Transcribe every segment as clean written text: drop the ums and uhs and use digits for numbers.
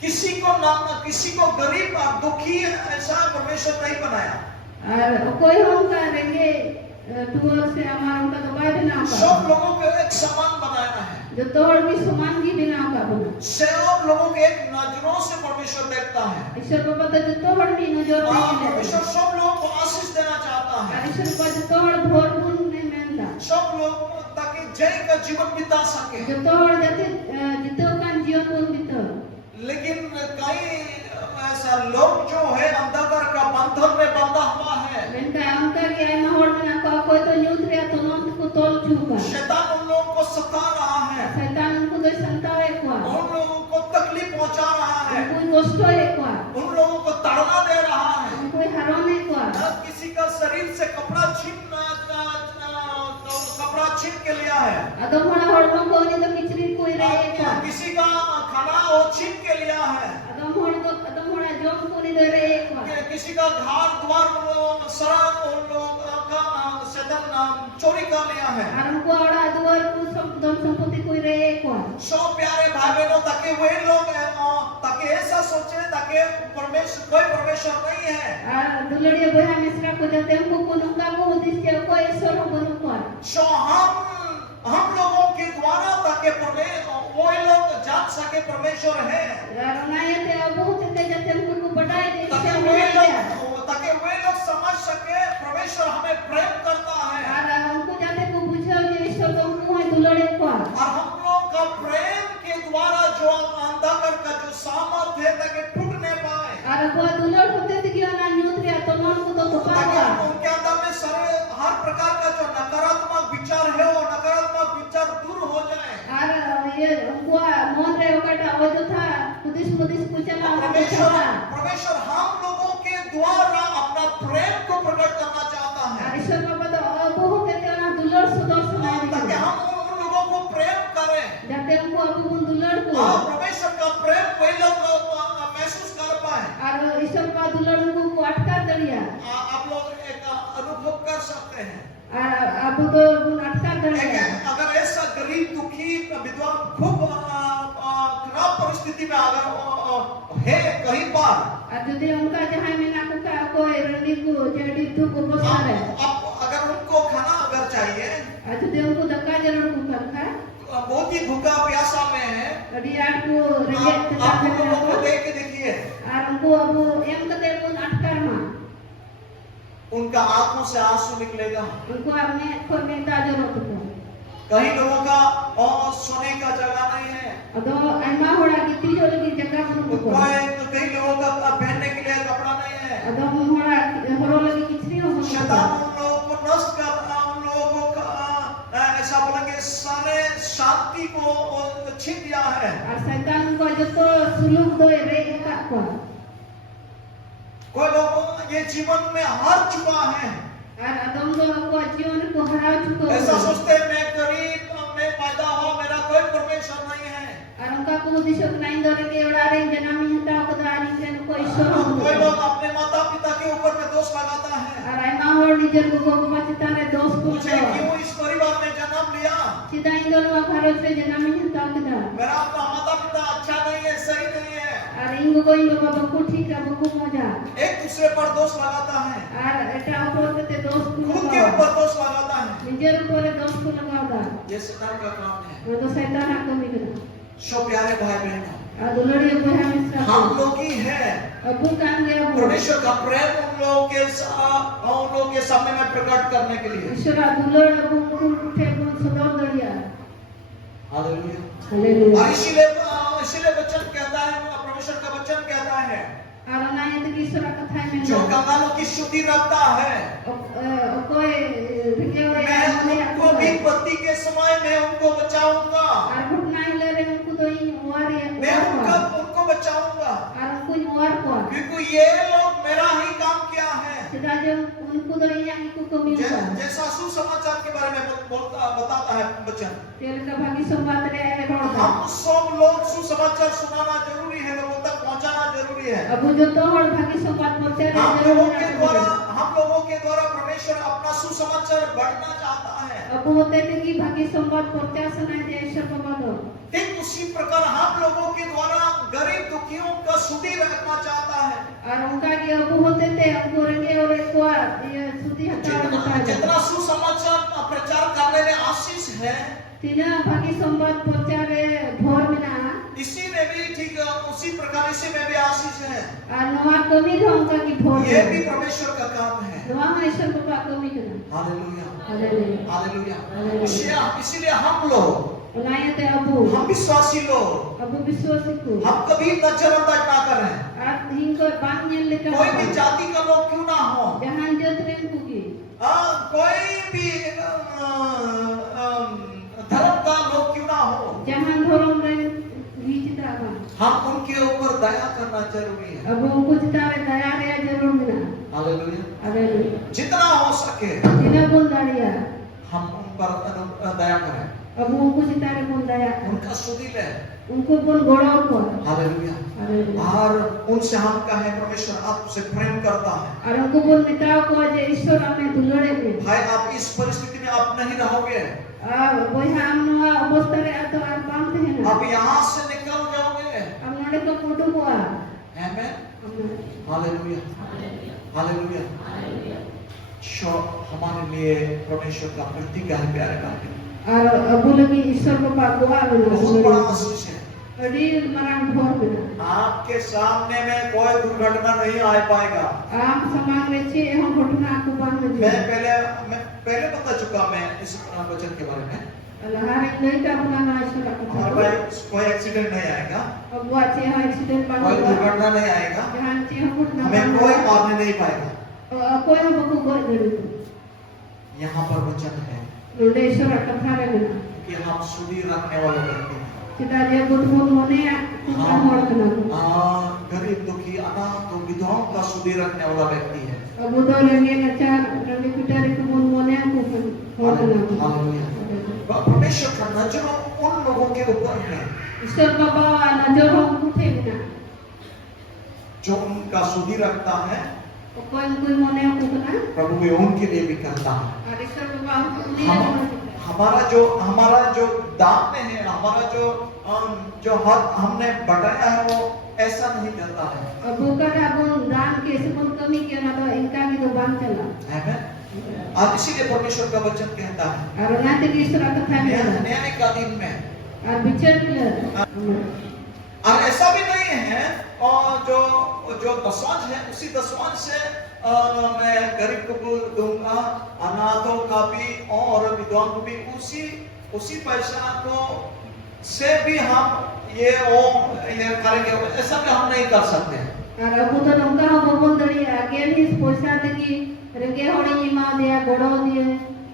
किसी को गरीब और दुखी ऐसा परमेश्वर नहीं बनाया। और कोई होगा रहेंगे टूर से हमारा उनका तो बाय बिना होगा। सब लोगों को एक समान बनाया है। जो तोड़ भी समान की बिना होगा बना। सब लोगों के एक नजरों से परमेश्वर देखता है। ईश्वर को पता जो तोड़ भी नजर नहीं है। परमेश्वर सब लोगों को आशीष देना चाहता है। ईश्वर को जो तोड़ भोर बुन नहीं मिलता। सब लोग ताकि जय का जीवन बिता सके। जो तोड़ जाते जितो का जीवन को बिता। लेकिन कई ऐसा लोग जो है अंधकार का बंधन में बंधा हुआ है। लेकिन अंतर की आई माहौल में ना कोई तो न्यूज़ रे तो नॉन को तोड़ चुका। शैतान उन लोगों को सता रहा है। शैतान उनको तो संतावे को। उन लोगों को तकलीफ पहुंचा रहा है। उनको कष्ट है को। उन लोगों को ताड़ना दे रहा है। उनको हराने को। किसी का शरीर से कपड़ा छीन के लिया है। अदम होना होड़ों को नहीं तो किचरी कोई रहे को। किसी का खाना वो छीन के लिया है। अदम होना जोम को नहीं दे रहे को। किसी का घर द्वार सड़क उन लोग का शैतान चोरी कर लिया है। और उनको आड़ा द्वार को दम संपत्ति कोई रहे को। सब प्यारे भाई बहनों ताकि वे लोग ताकि ऐसा सोचे ताकि कोई परमेश्वर नहीं है। दुलड़िया बहन मिश्रा को जाते हमको कुनुका को उद्देश्य को ईश्वर को बनुका। सो हम लोगों के द्वारा ताकि वो लोग जान सके परमेश्वर है। रनायते बहुत ते जाते हमको बढ़ाए दे। ताकि वे लोग समझ सके परमेश्वर हमें प्रेम करता है। और हमको जाते को पूछो कि ईश्वर को है दुलड़े को। और हम लोग का प्रेम के द्वारा जो अंधकार का जो सामर्थ्य है ताकि टूट नहीं पाए। और वो दुलड़ होते थे कि ना न्यूट्रिया तो नॉन को तो पावा। उनके अंदर में सारे हर प्रकार का जो नकारात्मक विचार है वो नकारात्मक विचार दूर हो जाए। और ये उनको मन रे ओकटा वो जो था कुछ कुछ चला परमेश्वर हम लोगों के द्वारा अपना प्रेम को प्रकट करना चाहता है। ईश्वर बाबा तो अबू कहते हैं ना दुलड़ सुदर्श ताकि हम उन लोगों को प्रेम करें। जाते हमको अबू दुलड़ को। परमेश्वर का प्रेम वे लोग महसूस कर पाए। और ईश्वर का दुलड़ को अटका दिया। आप लोग एक अनुभव कर सकते हैं। और अब तो अटका दिया। अगर ऐसा गरीब दुखी विधवा खूब खराब परिस्थिति में अगर है कहीं पर। यदि उनका जहाँ में ना कुका कोई रंडी को जेडी तू को बसा है। अगर उनको खाना अगर चाहिए। यदि उनको धक्का जरूर कुका है। बहुत ही भूखा प्यासा में है। रियाड को रिजेक्ट आप लोगों को देख के देखिए। और उनको अब एम कते को अटकर मां। उनका आंखों से आंसू निकलेगा। उनको अपने खोल में जरूरत को। कई लोगों का सोने का जगह नहीं है। अदो ऐमा होड़ा की तीजो लगी जगह पर को। कई लोगों का पहनने के लिए कपड़ा नहीं है। अदो होड़ा हरो लगी किचरी हो। शैतान उन लोगों को नष्ट कर उन लोगों को ऐसा बोलेंगे सारे शांति को छीन दिया है। और शैतान को जो तो सुलूक दो रे का को। कोई लोग ये जीवन में हार चुका है। और अदम लोगों को जीवन को हरा चुका है। ऐसा सोचते हैं मैं गरीब मैं पैदा हुआ मेरा कोई परमेश्वर नहीं है। और उनका को दिशक नहीं दो के उड़ा रे जन्म हिता को दानी से कोई ईश्वर। कोई लोग अपने माता पिता के ऊपर में दोष लगाता है। और ऐमा और निजर को बचता रे दोष को। मुझे क्यों इस परिवार में जन्म लिया। सीधा इंदोलवा घरों से जन्म हिता को दा। मेरा अपना माता पिता अच्छा नहीं है सही नहीं है। और इंगो बाबा को ठीक है बकु मजा। एक दूसरे पर दोष लगाता है। और एटा ऊपर के दोष को खुद के ऊपर दोष लगाता है। निजर ऊपर दोष को लगाता। ये शैतान का काम है। वो तो शैतान को मिलना। सो प्यारे भाई बहनों। और दुलड़ियों को हमेशा हम लोग ही है। अबू काम गया परमेश्वर का प्रेम उन लोगों के सामने में प्रकट करने के लिए। ईश्वर दुलड़ अबू को उठे को सदा दरिया। हालेलुया। हालेलुया। इसीलिए वचन कहता है परमेश्वर का वचन कहता है। और नायत की ईश्वर कथा में जो कंगालों की शुद्धि रखता है। कोई मैं उनको भी विपत्ति के समय में उनको बचाऊंगा। और घुटना हिले रे उनको तो ही वारी मैं उनको बचाऊंगा। और उनको वार को क्योंकि ये लोग मेरा ही काम किया है। सीधा जो उनको तो यहाँ को कमी होगा। जैसा सुसमाचार के बारे में बताता है वचन। तेरे का भागी संवाद रे है बहुत। हम सब लोग सुसमाचार सुनाना जरूरी है लोगों तक पहुंचाना जरूरी है। अब जो तो और भागी संवाद पहुंचे रे हम लोगों के द्वारा परमेश्वर अपना सुसमाचार बढ़ना चाहता है। अब होते थे कि भागी संवाद पहुंचा सुनाई दे ईश्वर बाबा को। ठीक उसी प्रकार हम लोगों के द्वारा गरीब दुखियों उनका सुधी रखना चाहता है। और उनका के अबू होते थे उनको रंगे और को ये सुधी हटा जितना सुसमाचार प्रचार करने में आशीष है, तीना भागी संवाद प्रचारे भोर मिना इसी में भी ठीक उसी प्रकार इसी में भी आशीष है। और नवा कमी उनका की भोर ये भी परमेश्वर का काम है। नवा ईश्वर को कमी करना। Hallelujah, hallelujah, hallelujah. हालेलुया। इसीलिए हम लोग, उनायते अबू हम विश्वासी लोग, अबू विश्वासी को हम कभी नजरअंदाज ना करें। आप हिंको बांग्यन लेकर कोई भी जाति का लोग क्यों ना हो, जहां जतरेन कुकी कोई भी धर्म का लोग क्यों ना हो, जहां धर्म रे विचित्रा का हम उनके ऊपर दया करना जरूरी है। अब उनको जितावे दया रे जरूर मिला। Hallelujah, hallelujah. जितना हो सके जिना बोल दाड़िया हम उन पर दया करें, अब उनको जितावे बोल दया उनका सुधी ले। उनको बोल गोड़ा को। हालेलुया। हालेलुया। और उनसे हम कहें परमेश्वर आपसे प्रेम करता है। और उनको बोल मिताओ को जे ईश्वर हमें दुलड़े दे भाई आप इस परिस्थिति में आप नहीं रहोगे, वही हम अवस्था रे तो आप पाते हैं ना आप यहाँ से निकल जाओगे। हम नडे को फोटो को आमेन। Hallelujah, hallelujah. शो हमारे लिए परमेश्वर का प्रतिज्ञा है प्यारे भाई, और अब लगी ईश्वर को पागवा बहुत बड़ा आशीष है। रील मरण भोर बिना आपके सामने में कोई दुर्घटना नहीं आ पाएगा। आप समान में छे हम घटना को बांध दे मैं पहले बता चुका मैं इस वचन के बारे में। अल्लाह रे नहीं का अपना ना ईश्वर को हमारे भाई कोई एक्सीडेंट नहीं आएगा, अब वो छे हम एक्सीडेंट बांध कोई दुर्घटना नहीं आएगा, जहां छे हम घटना हमें कोई मारने नहीं पाएगा। कोई हम को गोद दे यहाँ पर वचन है रोडे ईश्वर कथा रे बिना कि हम सुधी रखने वाले व्यक्ति हैं। kita dia butuh मोने कुछ मोड़ करना गरीब दुखी अनाथ विधवाओं का सुधी रखने वाला व्यक्ति है। अब उधर लगे नचार रंगे पिटारे को मोने को मोड़ करना। हालेलुया। परमेश्वर का नजर उन लोगों के ऊपर है ईश्वर बाबा नजर हम उठे बिना जो उनका सुधी रखता है। कोई मोने को करना प्रभु भी उनके लिए भी करता है। और ईश्वर बाबा हमारा जो दान में है, हमारा जो हक हमने बढ़ाया है वो ऐसा नहीं करता है। अब वो का दान के से कौन कमी किया ना तो इनका भी तो बांध चला। आमेन। आज इसीलिए परमेश्वर का वचन कहता है और ना तो ईश्वर का था न्याय का दिन में और विचार किया और ऐसा भी नहीं है और जो दशवांश है उसी दशवांश से मैं गरीब को दूंगा, अनाथों का भी और विधवाओं को भी उसी पैसा को से भी हम ये करेंगे, ऐसा भी हम नहीं कर सकते। और अब तो नौका हम बोल दड़ी आगे भी पैसा देगी रंगे होड़ी मां दिया गोड़ो दिए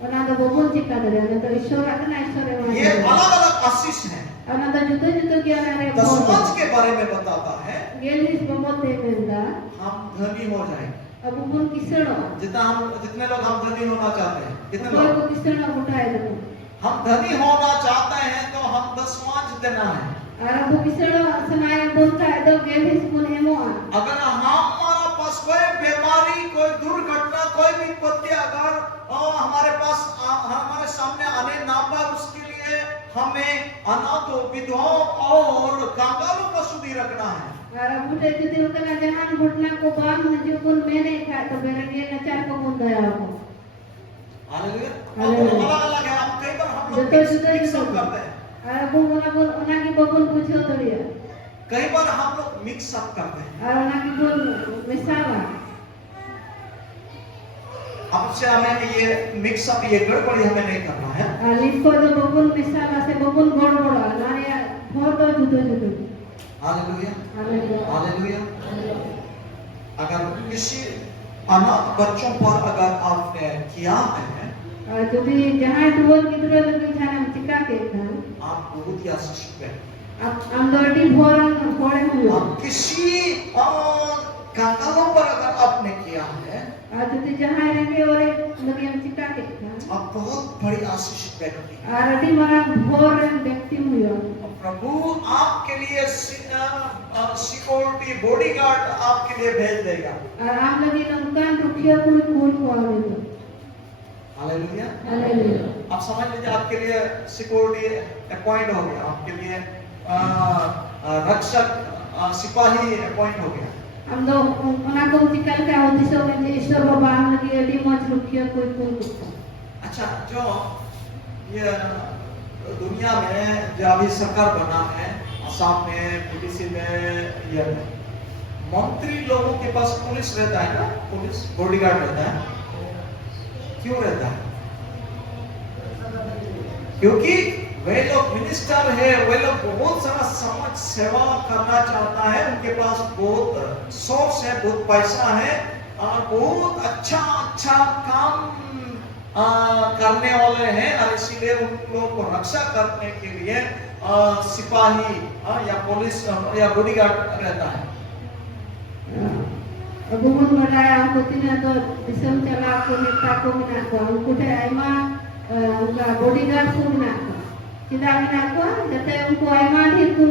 और ना तो बोल चिका दे तो ईश्वर रखना ईश्वर ये अलग-अलग आशीष है। और ना तो जुतो क्या रे दशवांश के बारे में बताता है गेलिस बमत दे देंदा हम धनी हो जाएंगे। अब बोल किसड़ो जितने लोग हम धनी होना चाहते हैं, कितने कोई लोग को किसड़ो उठाए दो हम धनी होना चाहते हैं तो हम दशवांश देना है। और अब किसड़ो सुनाए बोलता है तो गेलिस को हेमो अगर हमारा पास कोई बीमारी, कोई दुर्घटना, कोई विपत्ति अगर हमारे पास हमारे सामने आने ना पाए, उसके लिए हमें अनाथों, विधवाओं और कंगालों का सुधी रखना है। और अब उठे जो उतना जहान घटना को बांध जो कोन मैंने खा तो बेरंगे नचार को मुंह दया को। हालेलुया। अलग-अलग है, हम कई बार हम लोग मिक्स करते हैं। और वो बोल उना की बबुल पूछो तो दिया कई बार हम लोग मिक्स अप करते हैं। और उना की बोल मिसाला हमसे हमें ये मिक्स अप, ये गड़बड़ी हमें नहीं करना है। लिखो जो बबुल मिसाला से बबुल गड़बड़ा नारिया भोर दो जुदो जुदो। Hallelujah, hallelujah, hallelujah. अगर किसी अनाथ बच्चों पर अगर आपने किया है और जो भी जहां डुअल की तरह लगे जाने में चिका के था आप बहुत ही आशीषित हैं। आप अंदरटी भोरन भोरे हुए आप किसी कंगालों पर अगर आपने किया है और जो जहां रहेंगे और लगे में चिका के था आप बहुत बड़ी आशीषित व्यक्ति हैं। और अटी मरा भोर व्यक्ति हुआ। प्रभु आपके लिए सिक्योरिटी बॉडीगार्ड आपके लिए भेज देगा। और आप लगे लंकान रुकिया कोई कोई को आवेगा। Hallelujah, hallelujah. आप समझ लीजिए आपके लिए सिक्योरिटी अपॉइंट हो गया, आपके लिए रक्षक सिपाही अपॉइंट हो गया। am do ona ko tikal ka hodiso me je ishwar baba am lagi adi moj rukhiya koi koi अच्छा, जो ये दुनिया में जो अभी सरकार बना है, असम में, पीडीसी में, ये मंत्री लोगों के पास पुलिस रहता है ना, पुलिस बॉडीगार्ड रहता है। क्यों रहता है? क्योंकि वे लोग मिनिस्टर है, वे लोग बहुत सारा समाज सेवा करना चाहता है, उनके पास बहुत सोर्स है, बहुत पैसा है और बहुत अच्छा अच्छा काम करने वाले हैं, और इसीलिए उन लोगों को रक्षा करने के लिए सिपाही या पुलिस या बॉडीगार्ड रहता है। Gumun maraya aku tina to disam cala aku neta ko mina ko aku te aima uga bodyguard ko mina ko tidak mina ko jate unko aima hiku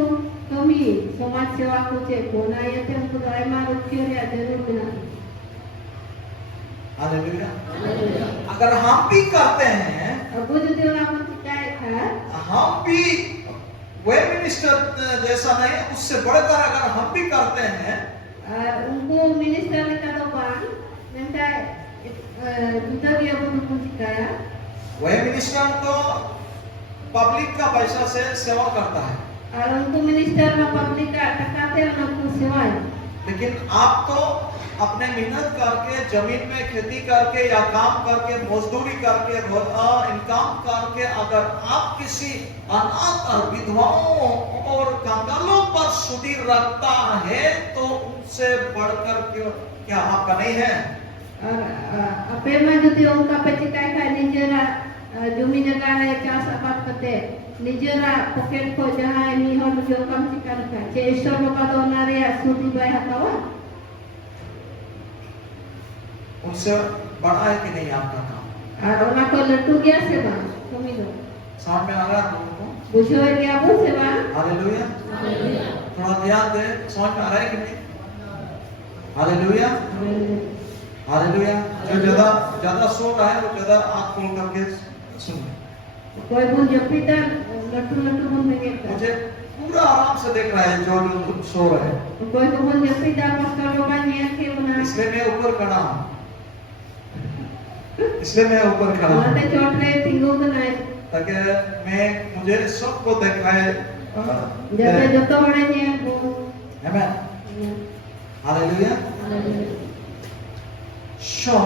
kami samaj sewa ko che ko na yate unko aima rukhiya ya jarur mina hallelujah. अगर हम भी करते हैं, अब जो देवना को चिकाए था हम भी वे मिनिस्टर जैसा नहीं, उससे बढ़कर अगर हम भी करते हैं, उनको मिनिस्टर का तो बान मैंने दूसरा भी अब उनको चिकाया वह मिनिस्टर तो पब्लिक का पैसा से सेवा करता है, और उनको मिनिस्टर में पब्लिक का टकाते उनको सेवा है। लेकिन आप तो अपने मेहनत करके, जमीन में खेती करके या काम करके, मजदूरी करके, इनकम करके, अगर आप किसी अनाथ और विधवाओं और कंगालों पर सुधीर रखता है, तो उनसे बढ़कर क्यों क्या आपका नहीं है? और अपे में जो थे उनका पचिकाई का निजरा जमी जगह रे चाष आबाद करते निजरा पॉकेट को जहां नी हो जो कम चिकन का चे ईश्वर बाबा तो नारे सुधी बाय हतावा उनसे बड़ा है कि नहीं आपका काम? और उना को लट्टू गया सेवा कमी दो समझ में आ रहा है लोगों को? बुझो गया वो सेवा हालेलुया। थोड़ा ध्यान दे, समझ में आ रहा है कि नहीं? Hallelujah, hallelujah. जो ज्यादा सो रहा है वो ज्यादा आँख खोल करके सुन। कोई बुन जपीता लट्टू लट्टू बुन में गया मुझे पूरा आराम से देख रहा है जो सो रहे हैं, कोई को बुन जपीता पस्का बाबा ने के बना इसलिए मैं ऊपर खड़ा हूँ, इसलिए मैं ऊपर खड़ा हूँ, माथे चोट रहे तिंगो बनाए ताकि मुझे सबको दिखाए। जब जो तो बड़े ने वो आमेन, हालेलुया। So